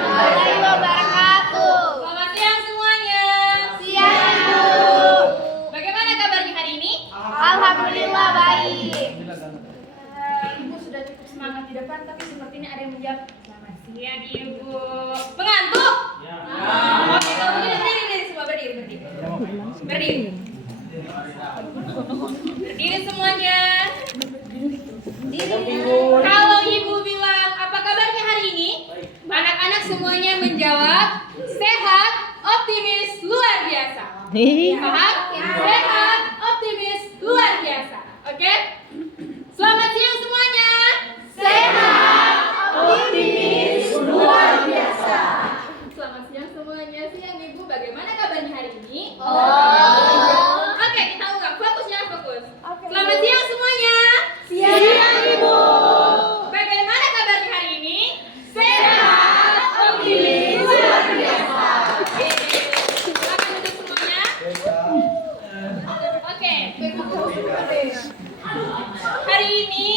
warahmatullahi wabarakatuh. Selamat siang semuanya. Siang, Ibu. Bagaimana kabarnya hari ini? Alhamdulillah baik. Ibu sudah cukup semangat di depan, tapi sepertinya ada yang menjawab. Selamat siang, Ibu. Mengantuk? Ya. Oke, kalau begitu berdiri semua, berdiri. Berdiri semuanya. Kalau Ibu bilang apa kabarnya hari ini, anak-anak semuanya menjawab sehat, optimis, luar biasa. Paham? Sehat, optimis, luar biasa. Oke? Selamat siang semuanya. Sehat, optimis, luar biasa. Selamat siang semuanya. Siang Ibu, bagaimana kabarnya hari ini? Oke, kita ulang. Fokus ya, fokus. Selamat siang semuanya. Siang, Ibu. Bagaimana kabarnya hari ini? Sehat, optimis, luar biasa. Silakan duduk semuanya. Oke. Hari ini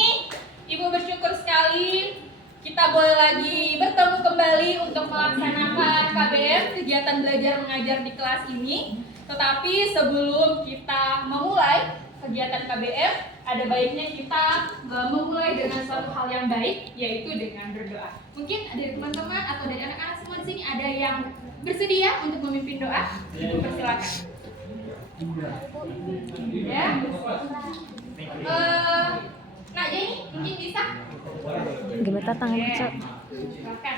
Ibu bersyukur sekali kita boleh lagi bertemu kembali untuk melaksanakan KBM, kegiatan belajar mengajar di kelas ini. Tetapi sebelum kita memulai kegiatan KBM, ada baiknya kita memulai dengan suatu hal yang baik, yaitu dengan berdoa. Mungkin dari teman-teman atau dari anak-anak semua di sini ada yang bersedia untuk memimpin doa? Ibu persilakan. Ya. Nah, jadi mungkin bisa. Gimana tangan kecil? Silakan.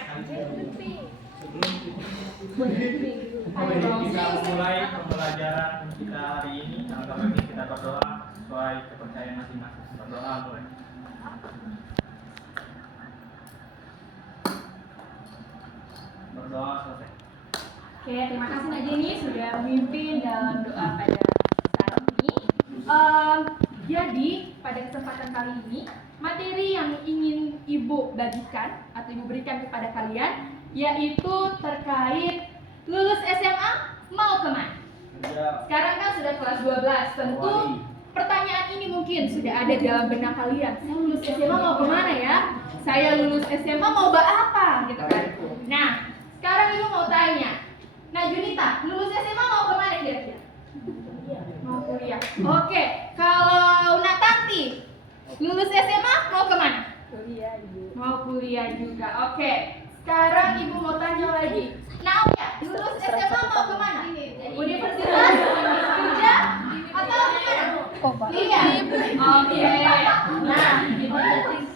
Sebelum kita mulai pembelajaran kita hari ini, langkah baik kita berdoa sesuai kepercayaan masing-masing. Berdoa boleh. Berdoa selesai. Oke, terima kasih Nak Jenny sudah memimpin dalam doa pada saat ini. Jadi pada kesempatan kali ini, materi yang ingin Ibu bagikan atau Ibu berikan kepada kalian yaitu terkait lulus SMA mau kemana? Sekarang kan sudah kelas 12, tentu pertanyaan ini mungkin sudah ada dalam benak kalian. Saya lulus SMA mau kemana ya? Saya lulus SMA mau apa? Gitu kan. Nah, sekarang Ibu mau tanya, nah Junita, lulus SMA mau kemana kira-kira? Mau kuliah. Oke, kalau Nak Tanti, lulus SMA mau kemana? Kuliah, Ibu. Mau kuliah juga. Oke. Sekarang Ibu mau tanya lagi. Nauya, lulus SMA mau kemana? Universitas? Kerja? Atau kemana? Iya. Oke. Nah,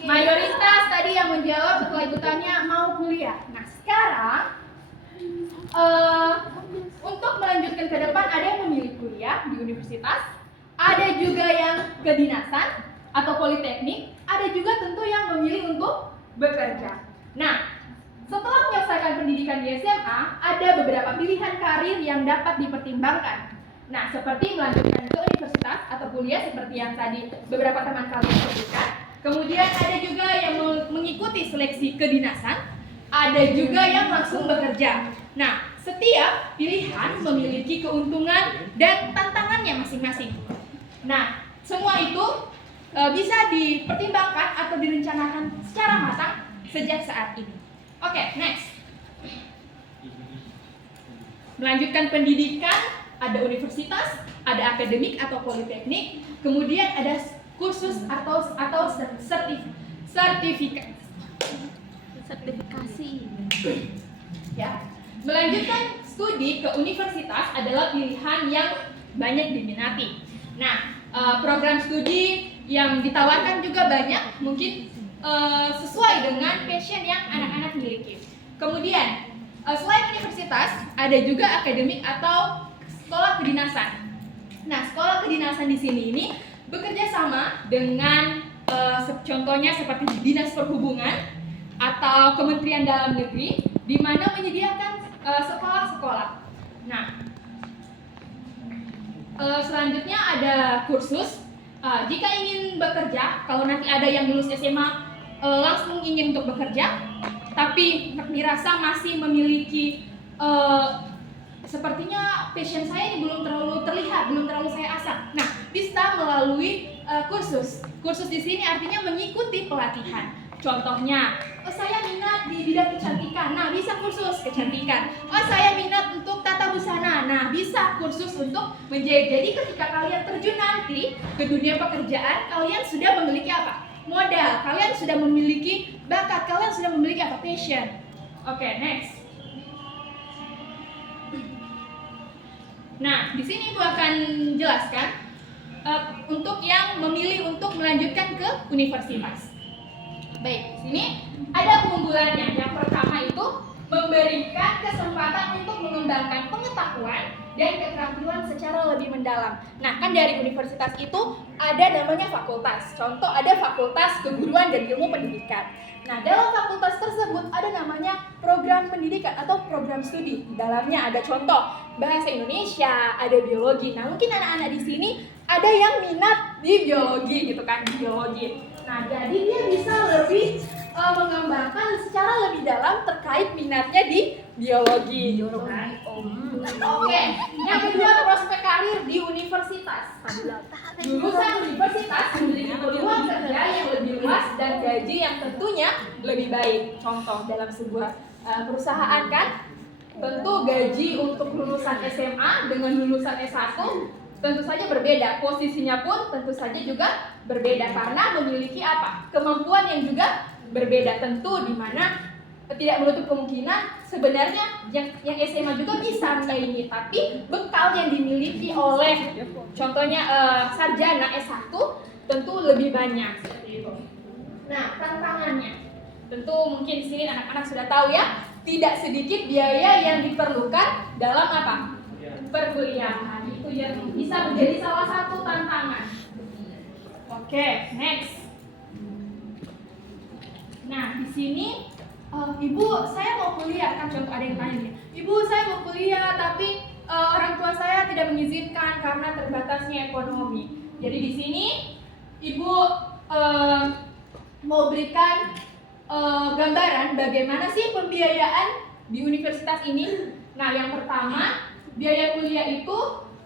mayoritas tadi yang menjawab setelah Ibu tanya mau kuliah. Nah, sekarang untuk melanjutkan ke depan ada yang memilih kuliah di universitas, ada juga yang kedinasan atau politeknik, ada juga tentu yang memilih untuk bekerja. Nah, setelah menyelesaikan pendidikan di SMA, ada beberapa pilihan karir yang dapat dipertimbangkan. Nah, seperti melanjutkan ke universitas atau kuliah seperti yang tadi beberapa teman kalian sebutkan. Kemudian ada juga yang mengikuti seleksi kedinasan, ada juga yang langsung bekerja. Nah, setiap pilihan memiliki keuntungan dan tantangannya masing-masing. Nah, semua itu bisa dipertimbangkan atau direncanakan secara matang sejak saat ini. Oke, next. Melanjutkan pendidikan, ada universitas, ada akademik atau politeknik, kemudian ada kursus atau sertifikasi. Ya. Melanjutkan studi ke universitas adalah pilihan yang banyak diminati. Nah, program studi yang ditawarkan juga banyak, mungkin sesuai dengan passion yang anak-anak miliki. Kemudian, selain universitas, ada juga akademik atau sekolah kedinasan. Nah, sekolah kedinasan di sini ini bekerja sama dengan contohnya seperti Dinas Perhubungan atau Kementerian Dalam Negeri, di mana menyediakan sekolah-sekolah. Nah, selanjutnya ada kursus. Jika ingin bekerja, kalau nanti ada yang lulus SMA langsung ingin untuk bekerja, tapi dirasa masih memiliki sepertinya passion saya ini belum terlalu terlihat, belum terlalu saya asah. Nah, bisa melalui kursus. Kursus di sini artinya mengikuti pelatihan. Contohnya, oh saya minat di bidang kecantikan, nah bisa kursus kecantikan. Oh saya minat untuk tata busana, nah bisa kursus untuk menjahit. Jadi ketika kalian terjun nanti ke dunia pekerjaan, kalian sudah memiliki apa? Modal, kalian sudah memiliki bakat, kalian sudah memiliki apa? Passion. Oke, next. Nah, di sini Ibu akan jelaskan untuk yang memilih untuk melanjutkan ke universitas. Baik, di sini ada keunggulannya. Yang pertama itu memberikan kesempatan untuk mengembangkan pengetahuan dan keterampilan secara lebih mendalam. Nah, kan dari universitas itu ada namanya fakultas. Contoh ada fakultas keguruan dan ilmu pendidikan. Nah, dalam fakultas tersebut ada namanya program pendidikan atau program studi. Di dalamnya ada contoh bahasa Indonesia, ada biologi. Nah, mungkin anak-anak di sini ada yang minat di biologi gitu kan, biologi. Nah, jadi dia bisa lebih mengembangkan secara lebih dalam terkait minatnya di biologi gitu kan. Oke, yang kedua prospek karir di universitas. Lulusan universitas memiliki peluang kerja yang lebih luas dan gaji yang tentunya lebih baik. Contoh dalam sebuah perusahaan kan, tentu gaji untuk lulusan SMA dengan lulusan S1 tentu saja berbeda, posisinya pun tentu saja juga berbeda karena memiliki apa? Kemampuan yang juga berbeda, tentu di mana tidak menutup kemungkinan sebenarnya yang SMA juga bisa menyaingi, tapi bekal yang dimiliki oleh contohnya sarjana S1 tentu lebih banyak seperti itu. Nah, tantangannya tentu mungkin di sini anak-anak sudah tahu ya, tidak sedikit biaya yang diperlukan dalam apa? Perkuliahan. Itu yang bisa menjadi salah satu tantangan. Oke, next. Nah, di sini Ibu, saya mau kuliah, kan contoh ada yang tanya nih. Ibu, saya mau kuliah tapi orang tua saya tidak mengizinkan karena terbatasnya ekonomi. Jadi di sini Ibu mau berikan gambaran bagaimana sih pembiayaan di universitas ini. Nah, yang pertama, biaya kuliah itu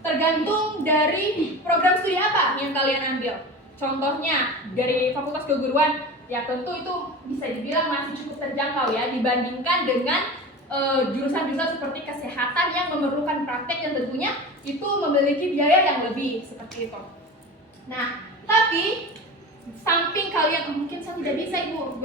tergantung dari program studi apa yang kalian ambil. Contohnya dari Fakultas Keguruan, ya tentu itu bisa dibilang masih cukup terjangkau ya dibandingkan dengan jurusan-jurusan seperti kesehatan yang memerlukan praktek yang tentunya itu memiliki biaya yang lebih seperti itu. Nah, tapi samping kalian mungkin saya tidak bisa Ibu,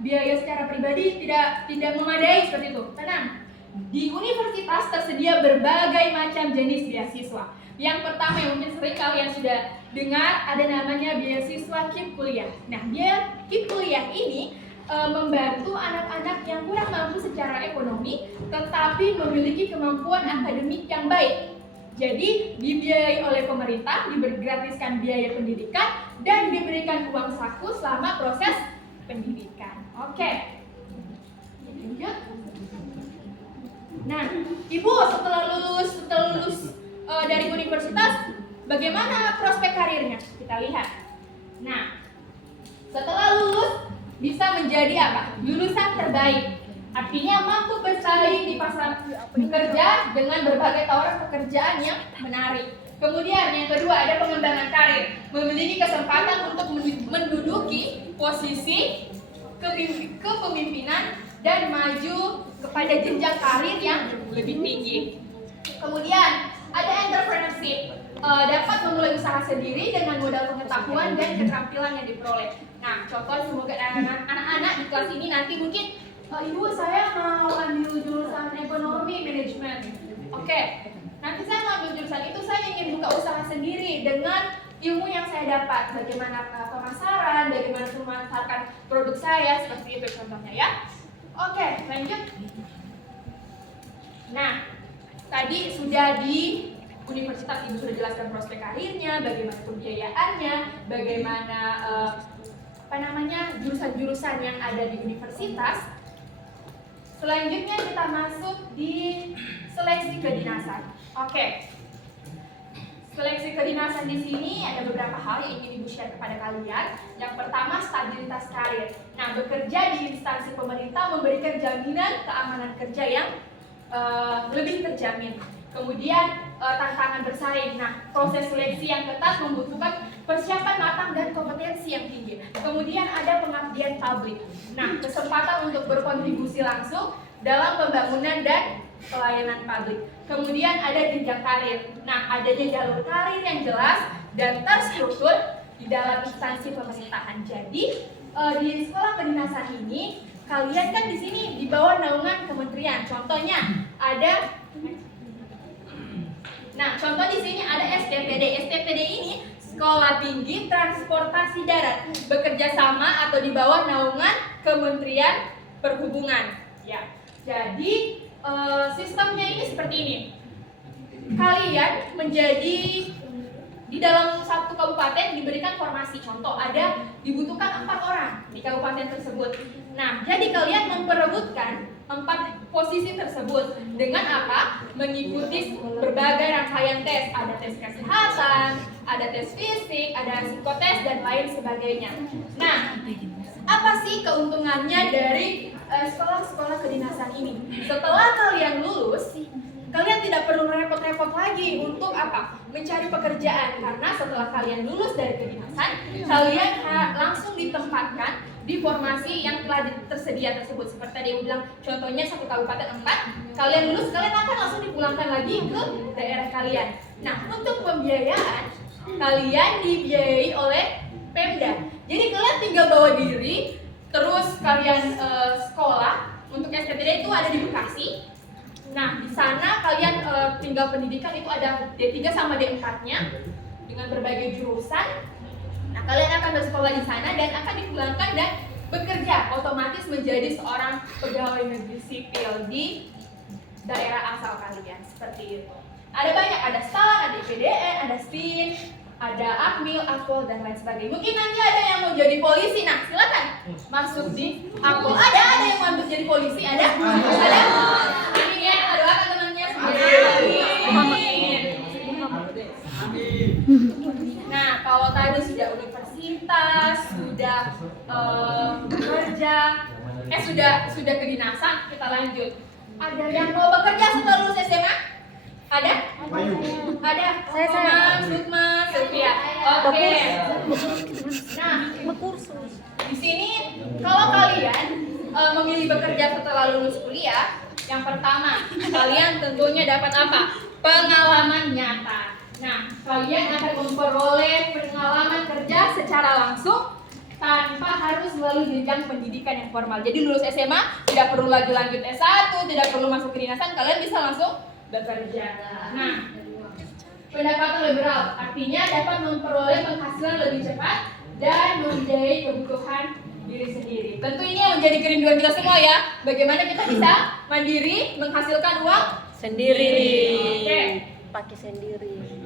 biaya secara pribadi tidak memadai seperti itu. Tenang. Di universitas tersedia berbagai macam jenis beasiswa. Yang pertama yang mungkin sering kalian sudah dengar ada namanya beasiswa KIP kuliah. Nah, KIP kuliah ini membantu anak-anak yang kurang mampu secara ekonomi tetapi memiliki kemampuan akademik yang baik. Jadi dibiayai oleh pemerintah, digratiskan biaya pendidikan dan diberikan uang saku selama proses pendidikan. Oke. Lanjut. Nah, Ibu setelah lulus dari universitas, bagaimana prospek karirnya? Kita lihat. Nah, setelah lulus bisa menjadi apa? Lulusan terbaik. Artinya mampu bersaing di pasar kerja dengan berbagai tawaran pekerjaan yang menarik. Kemudian yang kedua ada pengembangan karir, memiliki kesempatan untuk menduduki posisi kepemimpinan dan maju kepada jenjang karir yang lebih tinggi. Kemudian ada entrepreneurship, dapat memulai usaha sendiri dengan modal pengetahuan dan keterampilan yang diperoleh. Nah, contoh semoga anak-anak di kelas ini nanti mungkin, Ibu saya mau ambil jurusan ekonomi manajemen. Oke, nanti saya mau ambil jurusan itu, saya ingin buka usaha sendiri dengan ilmu yang saya dapat, bagaimana pemasaran, bagaimana memasarkan produk saya, seperti itu contohnya ya. Oke, lanjut. Nah, tadi sudah di universitas Ibu sudah jelaskan prospek karirnya, bagaimana pembiayaannya, bagaimana jurusan-jurusan yang ada di universitas. Selanjutnya kita masuk di seleksi kedinasan. Oke. Seleksi kedinasan di sini ada beberapa hal yang ingin Ibu share kepada kalian. Yang pertama, stabilitas karir. Nah, bekerja di instansi pemerintah memberikan jaminan keamanan kerja yang lebih terjamin. Kemudian tantangan bersaing. Nah, proses seleksi yang ketat membutuhkan persiapan matang dan kompetensi yang tinggi. Kemudian ada pengabdian publik. Nah, kesempatan untuk berkontribusi langsung dalam pembangunan dan pelayanan publik. Kemudian ada jenjang karir. Nah, adanya jalur karir yang jelas dan terstruktur di dalam instansi pemerintahan. Jadi, di sekolah kedinasan ini kalian kan di sini di bawah naungan kementerian. Contohnya ada contoh di sini ada STPD. STPD ini Sekolah Tinggi Transportasi Darat, bekerja sama atau di bawah naungan Kementerian Perhubungan. Ya, jadi sistemnya ini seperti ini. Kalian menjadi di dalam satu kabupaten diberikan formasi. Contoh, ada dibutuhkan 4 orang di kabupaten tersebut. Nah, jadi kalian memperebutkan 4 posisi tersebut dengan apa? Mengikuti berbagai rangkaian tes. Ada tes kesehatan, ada tes fisik, ada psikotes dan lain sebagainya. Nah, apa sih keuntungannya dari sekolah-sekolah kedinasan ini? Setelah kalian lulus, kalian tidak perlu repot-repot lagi untuk apa? Mencari pekerjaan, karena setelah kalian lulus dari kedinasan, kalian langsung ditempatkan di formasi yang telah tersedia tersebut. Seperti tadi yang bilang, contohnya satu kabupaten 4, kalian lulus, kalian akan langsung dipulangkan lagi ke daerah kalian. Nah, untuk pembiayaan, kalian dibiayai oleh Pemda. Jadi kalian tinggal bawa diri, terus kalian sekolah. Untuk STTD itu ada di Bekasi. Nah, di sana kalian tinggal pendidikan, itu ada D3 sama D4-nya dengan berbagai jurusan. Nah, kalian akan bersekolah di sana dan akan dipulangkan dan bekerja otomatis menjadi seorang pegawai negeri sipil di daerah asal kalian, seperti itu. Ada banyak, ada STAR, ada PDN, ada SPIN, ada AKMIL, AKPOL, dan lain sebagainya. Mungkin nanti ada yang mau jadi polisi, nah silakan masuk di AKPOL. Ada yang mau jadi polisi, ada? Amin ya, kita doakan temannya Nah, kalau tadi sudah universitas, sudah bekerja, sudah kedinasan, kita lanjut. Ada yang mau bekerja setelah lulus SMA? Ada? Ada. Saya. Sukma, Sylvia. Oke. Nah, di sini kalau kalian memilih bekerja setelah lulus kuliah, yang pertama, kalian tentunya dapat apa? Pengalaman nyata. Nah, kalian akan memperoleh pengalaman kerja secara langsung tanpa harus melalui jenjang pendidikan yang formal. Jadi lulus SMA, tidak perlu lagi lanjut S1, tidak perlu masuk kedinasan, kalian bisa langsung bekerja. Nah, pendapatan liberal artinya dapat memperoleh penghasilan lebih cepat dan membiayai kebutuhan diri sendiri. Tentu ini yang menjadi kerinduan kita semua ya. Bagaimana kita bisa mandiri, menghasilkan uang Sendiri. Oke. Pakai sendiri.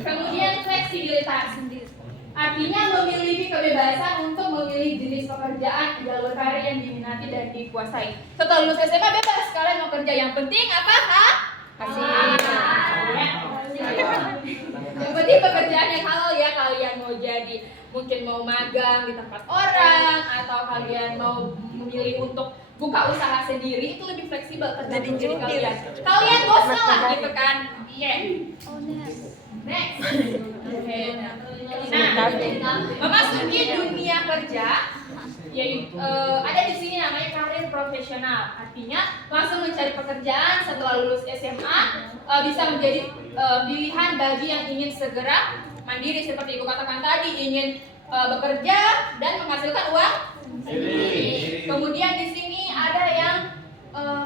Kemudian fleksibilitas sendiri. Artinya memiliki kebebasan untuk memilih jenis pekerjaan, jalur karir yang diminati dan dikuasai. Setelah lulus SMA bebas, kalian mau kerja, yang penting apa? Yang penting pekerjaan yang halal ya. Kalian mau jadi, mungkin mau magang di tempat orang, atau kalian mau memilih untuk buka usaha sendiri, itu lebih fleksibel tergantung diri kalian. Kalian bosan lah gitu kan? Iya. Next. Nah, memasuki dunia kerja, yaitu ada di sini namanya karir profesional. Artinya langsung mencari pekerjaan setelah lulus SMA bisa menjadi pilihan bagi yang ingin segera mandiri, seperti ibu katakan tadi, ingin bekerja dan menghasilkan uang sendiri. Kemudian di sini ada yang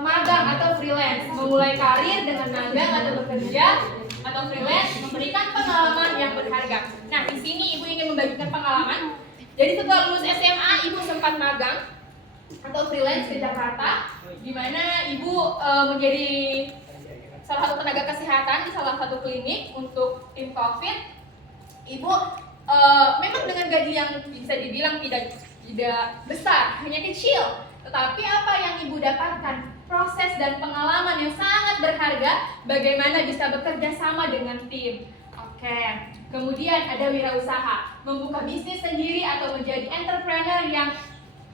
magang atau freelance, memulai karir dengan magang atau bekerja atau freelance, memberikan pengalaman yang berharga. Nah, di sini ibu ingin membagikan pengalaman. Jadi setelah lulus SMA, ibu sempat magang atau freelance ke Jakarta, di mana ibu menjadi salah satu tenaga kesehatan di salah satu klinik untuk tim COVID. Ibu memang dengan gaji yang bisa dibilang tidak besar, hanya kecil. Tetapi apa yang ibu dapatkan? Proses dan pengalaman yang sangat berharga, bagaimana bisa bekerja sama dengan tim. Oke. Kemudian ada wirausaha, membuka bisnis sendiri atau menjadi entrepreneur yang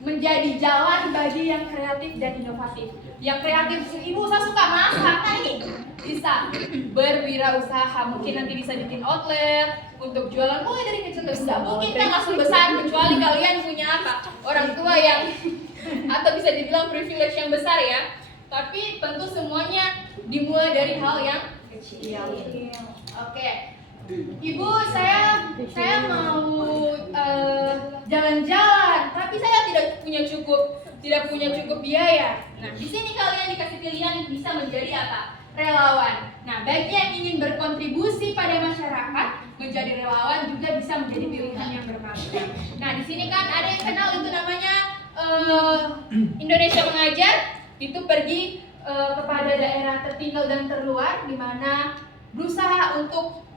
menjadi jalan bagi yang kreatif dan inovatif. Yang kreatif, ibu saya suka masak, nah ini bisa berwirausaha, mungkin nanti bisa bikin outlet untuk jualan mulai dari kecil ke besar. Mungkin kan langsung besar, kecuali kalian punya apa? Orang tua yang atau bisa dibilang privilege yang besar ya. Tapi tentu semuanya dimulai dari hal yang kecil. Oke. Ibu, saya mau jalan-jalan, tapi saya tidak punya cukup biaya. Nah, di sini kalian dikasih pilihan bisa menjadi apa? Relawan. Nah, bagi yang ingin berkontribusi pada masyarakat, menjadi relawan juga bisa menjadi pilihan yang bermanfaat. Nah, di sini kan ada yang kenal itu namanya Indonesia Mengajar, itu pergi kepada daerah tertinggal dan terluar, di mana berusaha untuk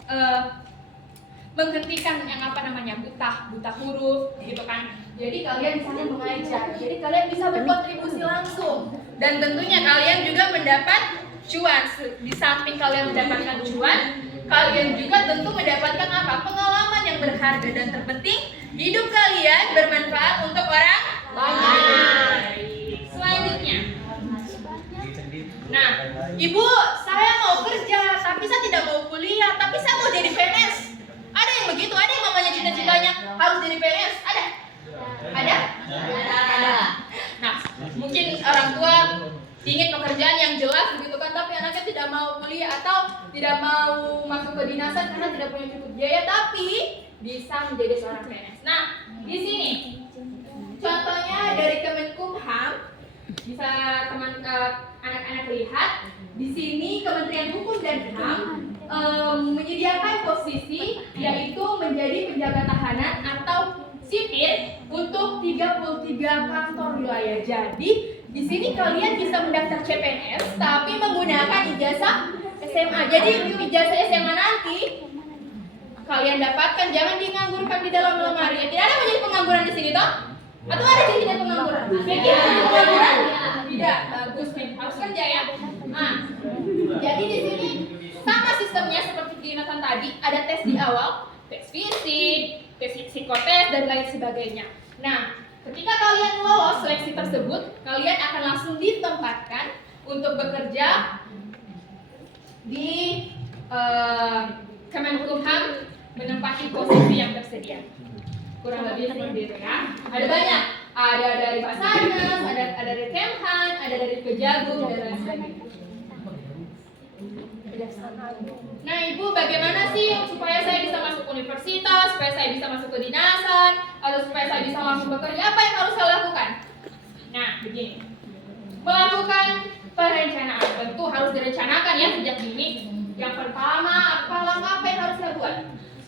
menghentikan yang apa namanya buta huruf gitu kan. Jadi kalian di sana mengajar, jadi kalian bisa berkontribusi langsung dan tentunya kalian juga mendapat cuan. Di samping kalian mendapatkan cuan, kalian juga tentu mendapatkan apa? Pengalaman yang berharga dan terpenting hidup kalian bermanfaat untuk orang banyak. Selanjutnya, nah, ibu, saya mau kerja, tapi saya tidak mau kuliah, tapi saya mau jadi PNS. Ada yang begitu, ada yang mamanya cita-citanya harus jadi PNS, ada? Ada? Ada. Nah, mungkin orang tua ingin pekerjaan yang jelas begitu kan, tapi anaknya tidak mau kuliah atau tidak mau masuk ke dinasan karena tidak punya cukup biaya, tapi bisa menjadi seorang PNS. Nah, di sini contohnya dari Kemenkumham, bisa teman anak-anak lihat di sini Kementerian Hukum dan HAM menyediakan posisi yaitu menjadi penjaga tahanan atau sipir untuk 33 kantor wilayah. Jadi di sini kalian bisa mendaftar CPNS tapi menggunakan ijazah SMA. Jadi ijazah SMA nanti kalian dapatkan, jangan dianggurkan di dalam lemari. Tidak ada menjadi pengangguran di sini toh? Atau ada sih tidak pengangguran? Pengangguran? Tidak, bagus nih, harus kerja ya. Nah, jadi di sini sama sistemnya seperti di dinasan tadi, ada tes di awal, tes fisik, tes psikotes dan lain sebagainya. Nah, ketika kalian lolos seleksi tersebut, kalian akan langsung ditempatkan untuk bekerja di Kemenkumham menempati posisi yang tersedia. Kurang lebih seperti itu ya. Ada banyak. Ada dari Basarnas, ada dari Kemhan, ada dari Kejagung dan lain sebagainya. Nah, Ibu, bagaimana sih supaya saya bisa masuk universitas, supaya saya bisa masuk ke dinasan, atau supaya saya bisa langsung bekerja? Apa yang harus saya lakukan? Nah, begini. Melakukan perencanaan. Tentu harus direncanakan ya sejak dini. Yang pertama, apa yang harus saya buat?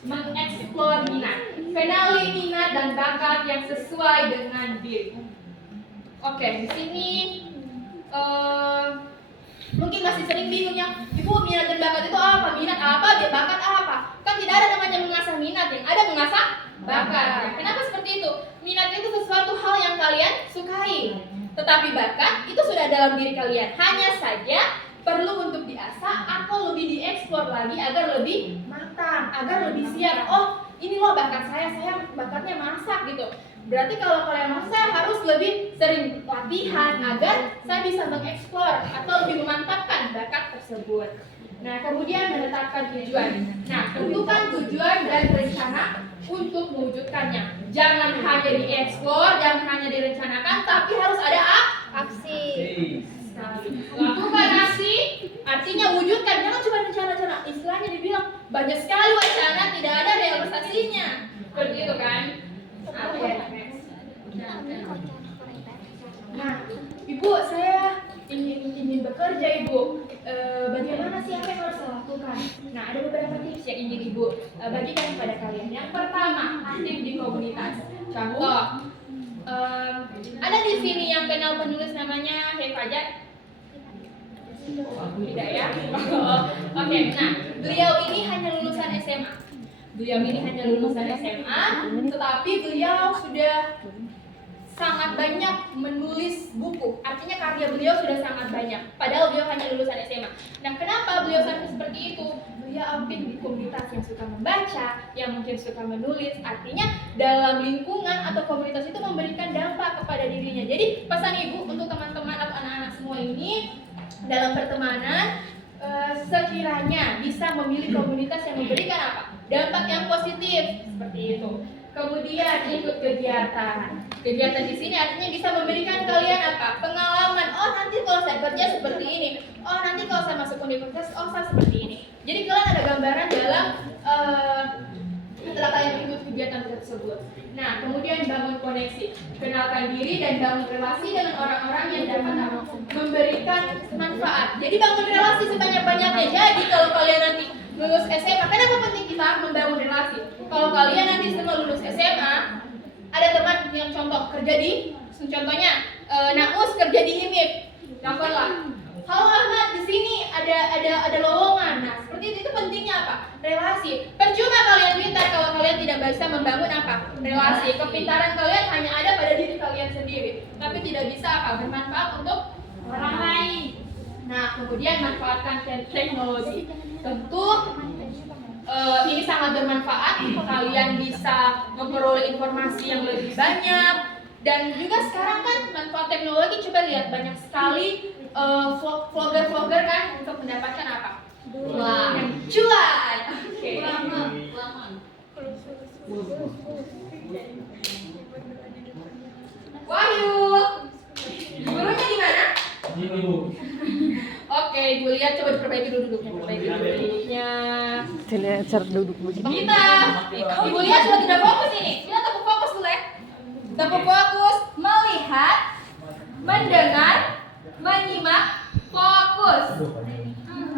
Mengeksplor minat. Kenali minat dan bakat yang sesuai dengan diri. Oke, di sini mungkin masih sering bingung ya, Ibu, minat dan bakat itu apa? Minat apa? Dia bakat apa? Kan tidak ada namanya mengasah minat, yang ada mengasah bakat. Kenapa seperti itu? Minat itu sesuatu hal yang kalian sukai, tetapi bakat itu sudah dalam diri kalian. Hanya saja perlu untuk diasah atau lebih dieksplor lagi agar lebih matang, agar lebih siap. Oh, ini loh bakat saya bakatnya masak gitu. Berarti kalau kalian masak, saya harus lebih sering latihan agar saya bisa mengeksplor atau lebih memantapkan bakat tersebut. Nah, kemudian menetapkan tujuan. Nah, tentukan tujuan dan rencana untuk mewujudkannya. Jangan hanya dieksplor, jangan hanya direncanakan, tapi harus ada aksi. Lakukan aksi, artinya wujudkan, jangan cuma rencana-rencana. Istilahnya dibilang banyak sekali wacana, tidak ada realisasinya. Seperti itu kan? Oke. Nah, Ibu, saya ingin bekerja, Ibu. Bagaimana sih apa yang harus saya lakukan? Nah, ada beberapa tips yang ingin Ibu bagikan kepada kalian. Yang pertama, aktif di komunitas. Contoh, ada di sini yang kenal penulis namanya Hei Fajar? Tidak ya? Oke, nah, beliau ini hanya lulusan SMA. Tetapi beliau sudah sangat banyak menulis buku. Artinya karya beliau sudah sangat banyak. Padahal beliau hanya lulusan SMA. Nah, kenapa beliau sampai seperti itu? dia aktif di komunitas yang suka membaca, yang mungkin suka menulis. Artinya dalam lingkungan atau komunitas itu memberikan dampak kepada dirinya. Jadi pesan ibu untuk teman-teman atau anak-anak semua ini dalam pertemanan, sekiranya bisa memilih komunitas yang memberikan apa? Dampak yang positif seperti itu. Kemudian ikut kegiatan. Kegiatan di sini artinya bisa memberikan kalian apa? Pengalaman. Oh, nanti kalau saya kerja seperti ini. Oh, nanti kalau saya masuk universitas, oh saya seperti ini. Jadi kalian ada gambaran dalam setelah kalian ikut kegiatan tersebut. Nah, kemudian bangun koneksi, kenalkan diri dan bangun relasi dengan orang-orang yang dapat memberikan manfaat. Jadi bangun relasi sebanyak-banyaknya. Jadi kalau kalian nanti lulus SMA, kenapa penting kita membangun relasi? Kalau kalian nanti setelah lulus SMA, ada teman yang contoh kerja di, contohnya Naus kerja di IMIP, teleponlah. Halo Ahmad, di sini ada lowongan. Nah, seperti itu pentingnya apa? Relasi. Percuma kalian pintar kalau kalian tidak bisa membangun apa? Relasi. Kepintaran kalian hanya ada pada diri kalian sendiri, tapi tidak bisa apa? Bermanfaat untuk orang lain. Nah, kemudian manfaatkan teknologi. Tentu ini sangat bermanfaat. Kalian bisa memperoleh informasi yang lebih banyak. Dan juga sekarang kan manfaat teknologi, coba lihat banyak sekali vlogger-vlogger kan untuk mendapatkan apa? Cuan. Oke. Wahyu. Gurunya di mana? Oke, Ibu lihat coba diperbaiki dulu duduknya. Perbaiki duduknya. Cara duduk begini. Kita, Ibu lihat sudah tidak fokus ini. Kita tetap fokus dulu ya. Tetap fokus, melihat, mendengar, menyimak, fokus.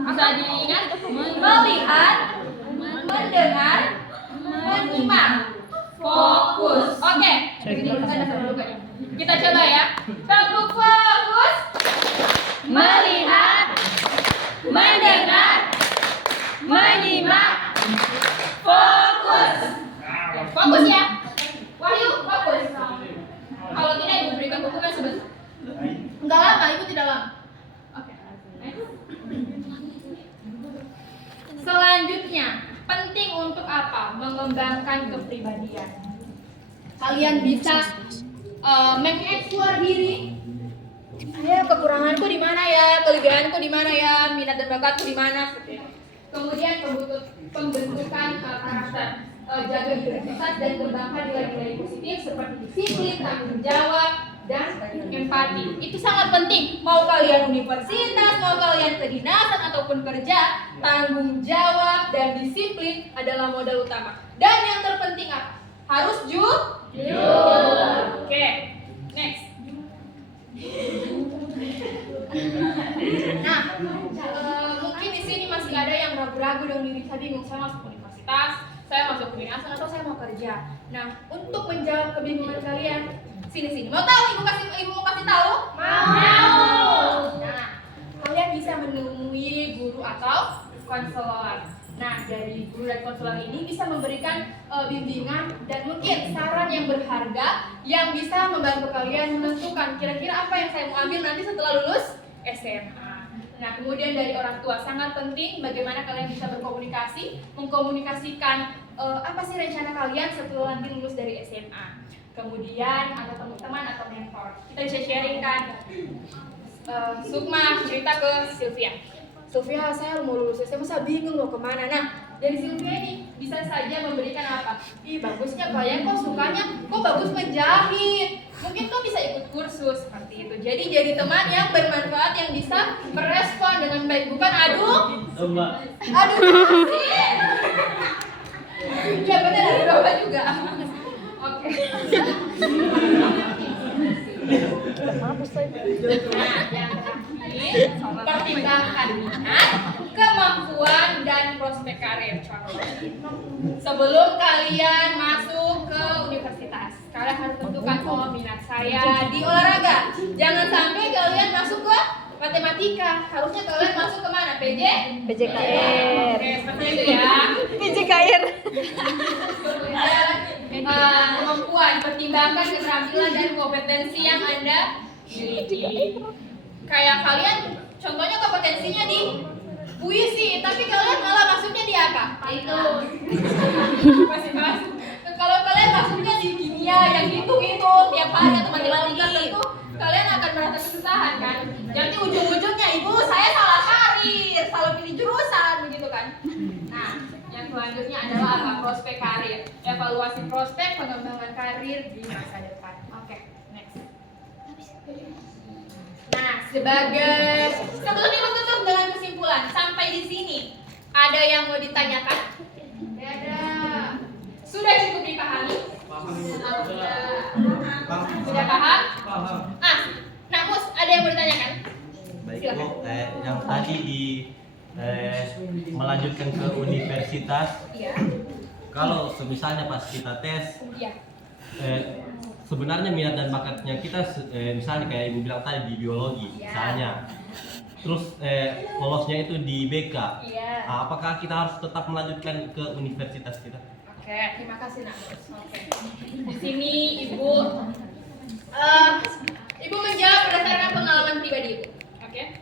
Bisa diingat? Melihat, mendengar, menyimak, fokus. Oke, kita coba ya. Tetap fokus, melihat, mendengar, menyimak, fokus. Fokus ya. Wahyu, fokus. Kalau tidak, Ibu berikan dokumen sebentar. Enggak lama, Ibu tidak lama. Oke. Selanjutnya, penting untuk apa? Mengembangkan kepribadian. Kalian bisa mengeksplor diri. Ya, kekuranganku di mana ya? Kelebihanku di mana ya? Minat dan bakatku di mana? Seperti itu. Kemudian pembentukan karakter. Jaga identitas dan kembangkan nilai-nilai positif seperti disiplin, tanggung jawab, dan empati. Itu sangat penting. Mau kalian universitas, mau kalian kedinasan ataupun kerja, tanggung jawab dan disiplin adalah modal utama. Dan yang terpenting apa? Harus jujur. Oke, next. Nah, mungkin di sini masih ada yang ragu-ragu dan bisa bingung. Saya masuk universitas, saya masuk kedinasan atau saya mau kerja. Nah, untuk menjawab kebingungan kalian, sini. Mau tahu ibu mau kasih tahu? Mau. Nah, kalian bisa menemui guru atau konselor. Nah, dari guru dan konselor ini bisa memberikan bimbingan dan mungkin saran yang berharga yang bisa membantu kalian menentukan kira-kira apa yang saya mau ambil nanti setelah lulus SMA. Nah, kemudian dari orang tua sangat penting bagaimana kalian bisa berkomunikasi, mengkomunikasikan apa sih rencana kalian setelah nanti lulus dari SMA. Kemudian ada teman-teman atau mentor, kita bisa sharing kan. Sukma cerita ke Sylvia. Sylvia, saya mau lulus SMA, saya bingung mau kemana. Nah, dari Sylvia ini bisa saja memberikan apa? Ih, bagusnya kalian kok sukanya, kok bagus menjahit. Mungkin kau bisa ikut kursus seperti itu. Jadi teman yang bermanfaat yang bisa merespon dengan baik, bukan aduh kasih. Ya benar, ada domba juga. Oke. Nah, yang terakhir, pertimbangkan minat, kemampuan dan prospek karir. Sebelum kalian masuk ke universitas, kalian harus tentukan minat saya di olahraga. Jangan sampai kalian masuk ke matematika. Harusnya kalian masuk ke mana? PJKR. Oke, seperti itu ya. PJKR. Kemampuan, pertimbangkan keterampilan dan kompetensi yang Anda miliki. Kayak kalian, contohnya kompetensinya di puisi, tapi kalian malah masuknya di apa? Itu. Masih masuk. Kalau kalian masuknya di kimia yang hitung-hitung tiap hari atau matematika tentu kalian akan merasa kesusahan kan? Nanti ujung-ujungnya ibu saya salah karir, salah pilih jurusan begitu kan? Nah, yang selanjutnya adalah apa? Prospek karir. Evaluasi prospek pengembangan karir di masa depan. Oke, next. Nah, sebelum ibu tutup dengan kesimpulan sampai di sini, ada yang mau ditanyakan? Ada. Sudah cukup dipahami? Sudah paham? Ah, nah Mus, ada yang mau ditanyakan? Baik Silakan. Bu, yang tadi melanjutkan ke universitas, Iya. kalau misalnya pas kita tes, Iya. sebenarnya minat dan bakatnya kita, misalnya kayak Ibu bilang tadi di biologi, Iya. misalnya, terus lolosnya itu di BK, Iya. apakah kita harus tetap melanjutkan ke universitas kita? Oke, terima kasih Nak Mus. Oke. Di sini Ibu Ibu menjawab berdasarkan pengalaman pribadi Ibu. Oke.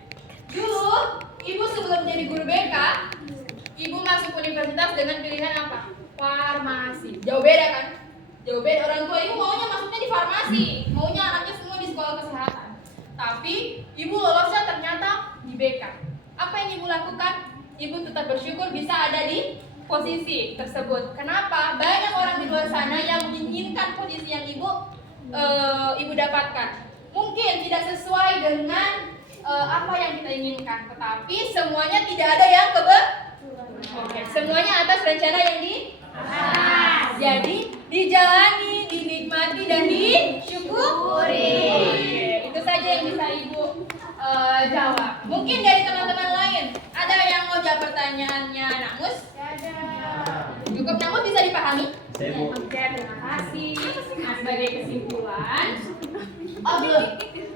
Dulu Ibu sebelum jadi guru BK, Ibu masuk universitas dengan pilihan apa? Farmasi. Jauh beda kan? Jauh beda. Orang tua Ibu maunya masuknya di farmasi, maunya anaknya semua di sekolah kesehatan. Tapi Ibu lolosnya ternyata di BK. Apa yang Ibu lakukan? Ibu tetap bersyukur bisa ada di posisi tersebut. Kenapa? Banyak orang di luar sana yang menginginkan posisi yang Ibu dapatkan. Mungkin tidak sesuai dengan apa yang kita inginkan, tetapi semuanya tidak ada yang Oke, semuanya atas rencana yang di atas. Jadi dijalani, dinikmati dan disyukuri. Itu saja yang bisa Ibu jawab. Mungkin dari teman-teman lain ada yang mau jawab pertanyaannya Nak Mus? Ada. Cukup Nak Mus bisa dipahami? Oke, terima kasih. Nah, sebagai kesimpulan,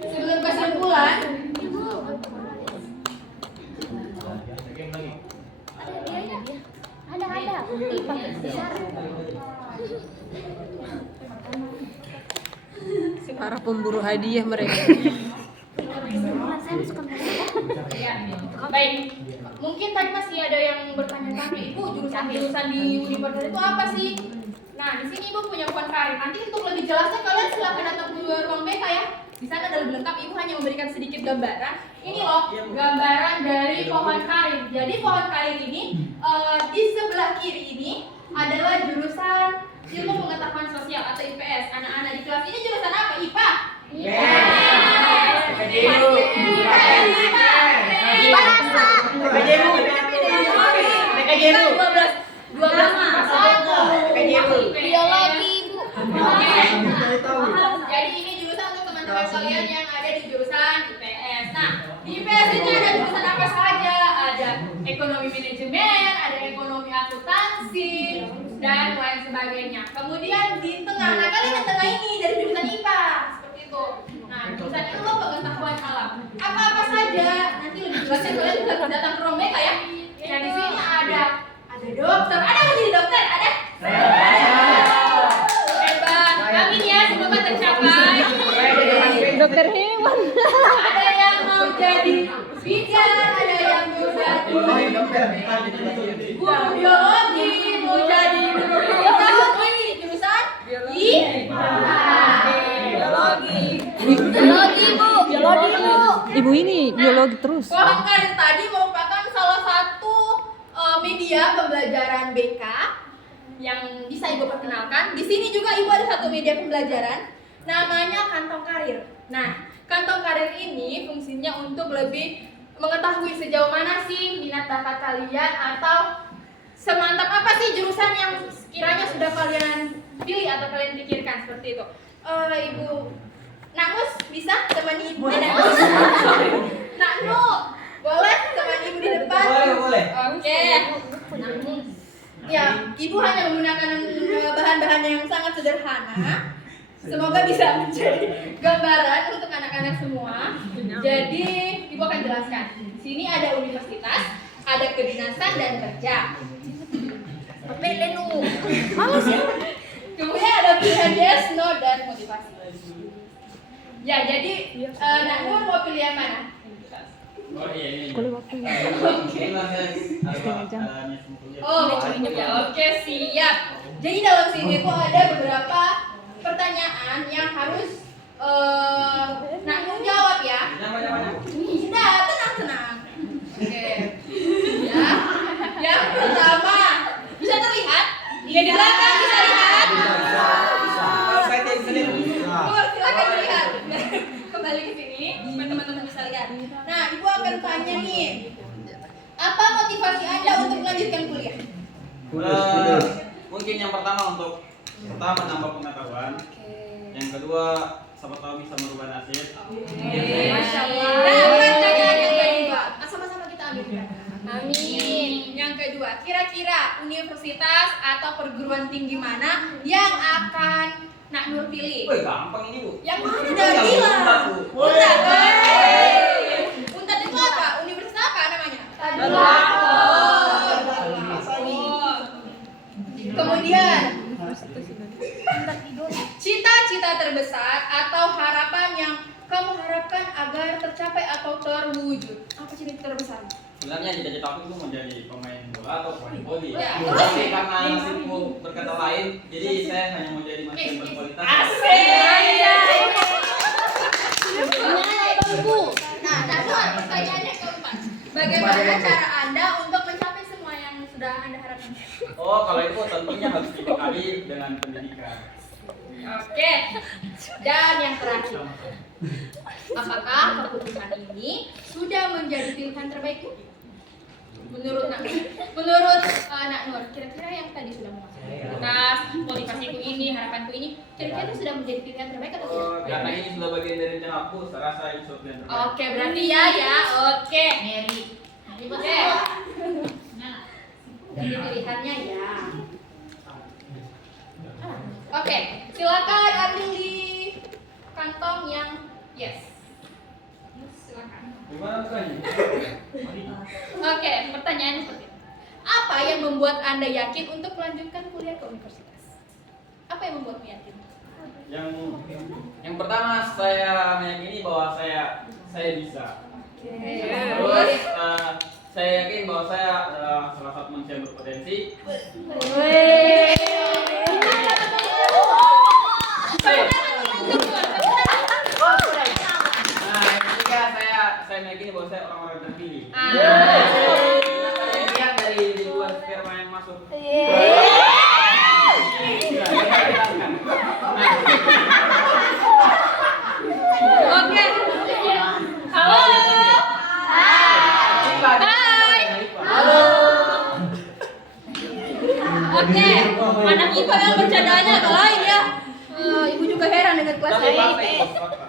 sebelum kesimpulan, Para pemburu hadiah mereka. ya, baik. Mungkin tadi masih ada yang bertanya-tanya, Ibu jurusan di universitas itu apa sih? Nah, di sini Ibu punya pohon karir. Nanti untuk lebih jelasnya kalian silakan datang ke ruang BK ya. Di sana ada lebih lengkap. Ibu hanya memberikan sedikit gambaran. Ini loh, gambaran dari pohon karir. Jadi pohon karir ini di sebelah kiri ini adalah jurusan Ilmu Pengetahuan Sosial atau IPS. Anak-anak di kelas ini jurusan apa? IPA? Biologi, Bu. Jadi ini jurusan untuk teman-teman kalian yang ada di jurusan IPS. Nah, di IPS itu ada jurusan apa saja? Ada ekonomi manajemen, ada ekonomi akuntansi, dan lain sebagainya. Kemudian di tengah, nah kalian yang tengah ini dari jurusan IPA, seperti itu. Nah, jurusan ilmu pengetahuan alam. Apa-apa saja, nanti lebih jelasnya kalian bisa datang ke ruang BK ya. Nah, di sini ada dokter. Ada yang jadi dokter? Ada? Hebat. Amin ya, semoga tercapai. Dokter hewan. Ada yang mau jadi bidan, ada yang mau jadi guru biologi, mau jadi guru biologi, jurusan biologi. Biologi, Bu. Biologi, Bu. Ibu ini biologi terus. Pohon karir tadi merupakan salah satu media pembelajaran BK yang bisa Ibu perkenalkan. Di sini juga Ibu ada satu media pembelajaran namanya kantong karir. Nah, kantong karir ini fungsinya untuk lebih mengetahui sejauh mana sih minat bakat kalian atau semantap apa sih jurusan yang sekiranya sudah kalian pilih atau kalian pikirkan seperti itu. Ibu Nak Mus bisa temani Ibu? Nak Nu, boleh temani Ibu di depan? Boleh. Oke. Nak Mus. Ya, Ibu hanya menggunakan bahan-bahan yang sangat sederhana. Semoga bisa menjadi gambaran untuk anak-anak semua. Jadi, Ibu akan jelaskan. Di sini ada universitas, ada kedinasan dan kerja. Pelenu. Kemudian ada pilihan yes, no, dan motivasi. Ya, jadi Nak Nur mau pilih yang mana? Oh iya ini. Kuliah waktu ini. Oh, oke siap. Jadi dalam sini tuh ada beberapa pertanyaan yang harus Naknu jawab ya. Sudah, tenang. Oke. Ya. Yang pertama, bisa terlihat? Di belakang bisa lihat? Silakan lihat. Kembali ke sini, supaya teman-teman bisa lihat. Nah, Ibu akan tanya nih, apa motivasi Anda untuk melanjutkan kuliah? Mungkin yang pertama nambah pengetahuan. Yang kedua, siapa tahu bisa merubah nasib. Masya Allah. Nah, pertanyaan yang kedua, sama-sama kita ambil. Amin. Yang kedua, kira-kira universitas atau perguruan tinggi mana yang akan Naknur pilih? Wih, gampang ini, Bu. Yang mana dari bilang? Unpad. Unpad itu apa? Universitas apa namanya? Kemudian cita-cita terbesar atau harapan yang kamu harapkan agar tercapai atau terwujud. Apa cita-cita terbesar? Sebenarnya cita-cita aku itu mau jadi pemain bola atau pemain voli. Ya, Tapi karena nasibku berkata lain, jadi saya hanya mau jadi manusia yang berkualitas. Nah, pertanyaannya keempat. Bagaimana cara Anda untuk mencapai semua yang sudah Anda harapkan? Oh, kalau itu tentunya harus dibekali dengan pendidikan. Oke. Dan yang terakhir. Apakah keputusan ini sudah menjadi pilihan terbaikmu? Menurut Naknur, kira-kira yang tadi sudah masuk universitas, motivasiku ini, harapanku ini, kira-kira sudah menjadi pilihan terbaik atau tidak? Karena ini sudah bagian dari rencana aku, saya rasa ini sudah pilihan terbaik. Oke, berarti ya. Oke. Oke. Ini pilihannya ya. Oke, silakan ambil di kantong yang yes. Silakan. Gimana kan? Oke, pertanyaannya seperti ini. Apa yang membuat Anda yakin untuk melanjutkan kuliah ke universitas? Apa yang membuatmu yakin? Yang pertama saya meyakini bahwa saya bisa. Terus saya yakin bahwa saya adalah salah satu manusia yang berpotensi. Nah, yang ketiga saya meyakini bahwa saya orang-orang terpilih. Lihat dari ribuan sperma yang masuk. Oke. Halo. Oke, anak IPA yang bercandanya agak lain ya. Ibu juga heran dengan kelas Tapi saya. fakta itu fakta.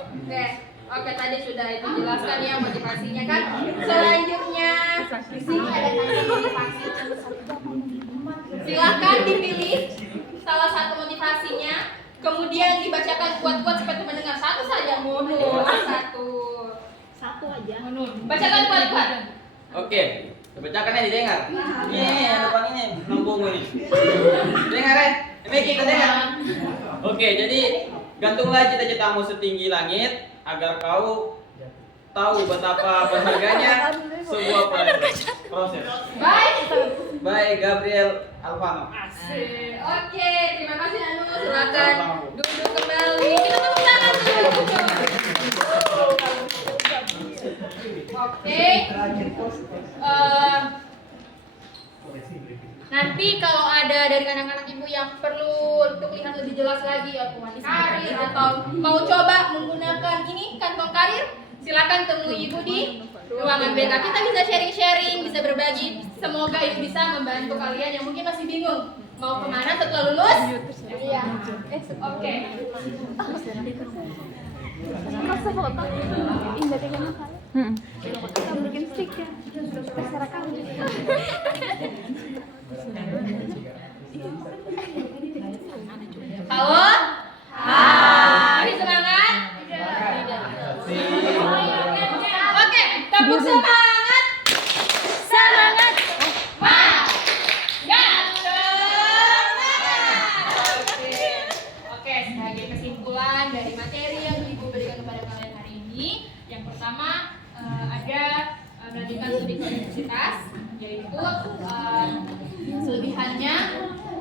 Oke, tadi sudah itu jelaskan ya motivasinya kan. Selanjutnya di sini ada tanya motivasi. Silahkan dipilih salah satu motivasinya, kemudian dibacakan kuat-kuat supaya teman dengar. Satu saja, mono. Satu aja. Bacakan kuat-kuat. Oke, bacakannya didengar. Ini yang depan ini lambung ini. Dengar ya? Ini kita dengar. Oke, jadi gantunglah cita-citamu setinggi langit agar kau tahu betapa berharganya sebuah proses. Baik, Gabriel Alvano. Asik. Oke, terima kasih Anu. Silakan duduk kembali. Kita tepuk tangan dulu. Oke. Nanti kalau ada dari anak-anak ibu yang perlu untuk lihat lebih jelas lagi ya tuan karir atau mau coba menggunakan ini kantong karir, silakan temui ibu di ruangan BK. Kita bisa sharing-sharing, bisa berbagi. Semoga ibu bisa membantu kalian yang mungkin masih bingung mau kemana setelah lulus. Iya. Oke. Masa foto indah dengan apa? Kita bikin stiker. Masyarakat. Halo? Hai. Semangat? Oke, tepuk semangat. Semangat. Oke, sebagai kesimpulan dari materi yang Ibu berikan kepada kalian hari ini, yang pertama ada universitas, yaitu kelebihannya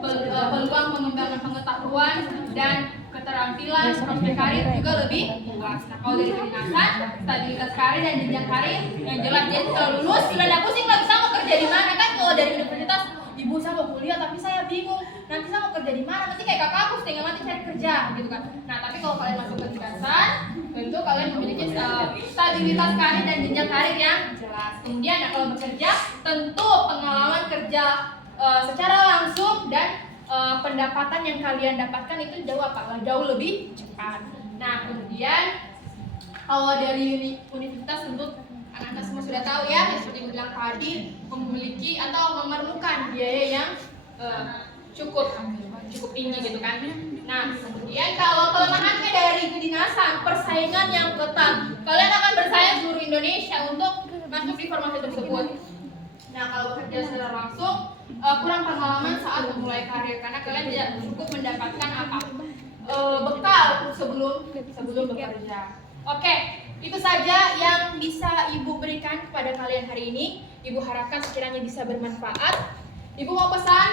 peluang pengembangan pengetahuan dan keterampilan prospek karir juga lebih luas. Nah, kalau dari kedinasan, stabilitas karir dan jenjang karir yang jelas. Jadi kalau lulus sudah nggak pusing lagi saya mau kerja di mana kan. Kalau dari universitas, ibu saya mau kuliah tapi saya bingung nanti saya mau kerja di mana, nanti kayak kakak aku setengah mati cari kerja gitu kan. Nah, tapi kalau kalian masuk ke kedinasan, tentu kalian memiliki stabilitas karir dan jenjang karir yang jelas. Kemudian kalau bekerja, tentu pengalaman kerja secara langsung dan pendapatan yang kalian dapatkan itu jauh lebih cepat. Nah, kemudian kalau dari universitas tentu anak-anak semua sudah tahu ya, seperti bilang tadi, memiliki atau memerlukan biaya yang cukup tinggi gitu kan. Nah, kemudian kalau kelemahannya dari kedinasan, persaingan yang ketat. Kalian akan bersaing seluruh Indonesia untuk masuk di formasi tersebut. Nah, kalau bekerja secara langsung kurang pengalaman saat memulai karir karena kalian tidak cukup mendapatkan bekal sebelum bekerja. Oke, itu saja yang bisa Ibu berikan kepada kalian hari ini. Ibu harapkan sekiranya bisa bermanfaat. Ibu mau pesan,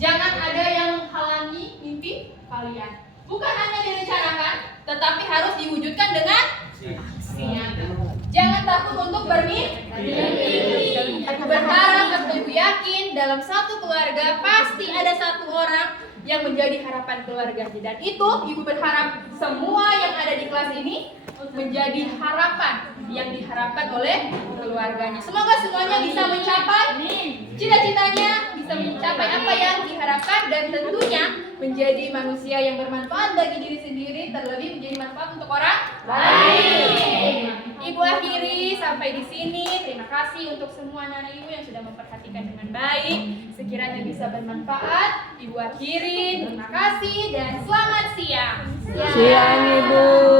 jangan ada yang halangi mimpi kalian. Bukan hanya direncanakan, tetapi harus diwujudkan dengan aksi nyata. Jangan takut untuk bermimpi. Aku berharap dan Ibu yakin dalam satu keluarga pasti ada satu orang yang menjadi harapan keluarganya. Dan itu Ibu berharap semua yang ada di kelas ini menjadi harapan yang diharapkan oleh keluarganya. Semoga semuanya bisa mencapai cita-citanya, bisa mencapai apa yang diharapkan dan tentunya menjadi manusia yang bermanfaat bagi diri sendiri, terlebih menjadi manfaat untuk orang lain. Ibu akhiri sampai di sini. Terima kasih untuk semua anak-anak Ibu yang sudah memperhatikan dengan baik. Sekiranya bisa bermanfaat, Ibu akhiri. Terima kasih dan selamat siang. Siang Ibu.